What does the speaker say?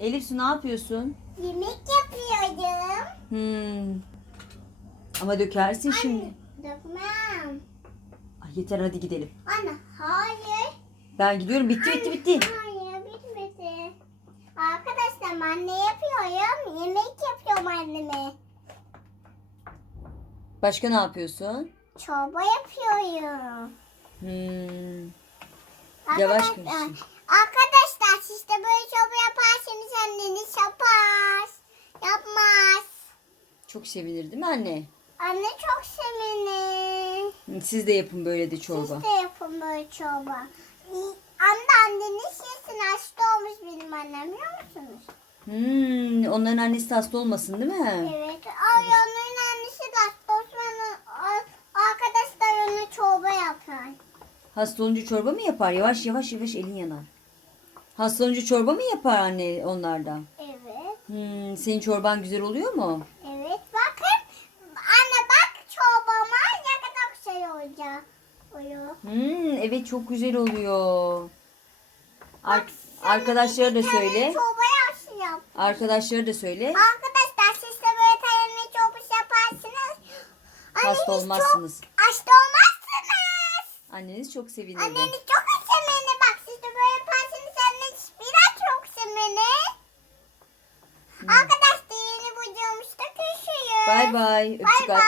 Elif Su ne yapıyorsun? Yemek yapıyorum. Hmm. Ama dökersin şimdi. Dökmem. Ay yeter hadi gidelim. Anne hayır. Ben gidiyorum. Bitti bitti bitti. Hayır bitmedi. Arkadaşlar ben ne yapıyorum? Yemek yapıyorum anneme. Başka ne yapıyorsun? Çorba yapıyorum. Hmm. Yavaş Arkadaşlar- konuşun. Arkadaşlar siz de böyle çorba yaparsanız anneniz yapar. Yapmaz. Çok sevinir değil mi anne? Anne çok sevinir. Siz de yapın böyle de çorba. Siz de yapın böyle çorba. Anne anneniz yesin hasta olmuş benim annem biliyor musunuz? Hmm, onların annesi de hasta olmasın değil mi? Evet. Ay onların annesi de hasta olsun. Arkadaşlar ona çorba yapar. Hasta olunca çorba mı yapar? Yavaş yavaş yavaş elin yanar. Hasta olunca çorba mı yapar anne onlardan? Evet. Hmm, senin çorban güzel oluyor mu? Evet bakın. Anne bak çorbama ne kadar güzel olacak. Oluyor. Hmm, evet çok güzel oluyor. Ar- arkadaşlara da söyle. Arkadaşlara da söyle. Arkadaşlar siz de böyle tayanlı çorbası yaparsınız. Hasta olmazsınız. Çok, hasta olmazsınız. Anneniz çok sevinirdi. Anneniz çok sevmeni bak siz de böyle yaparsanız anneniz biraz çok sevmeni. Arkadaşlar yeni videomuzda görüşürüz. Bay bay. Öpücük at.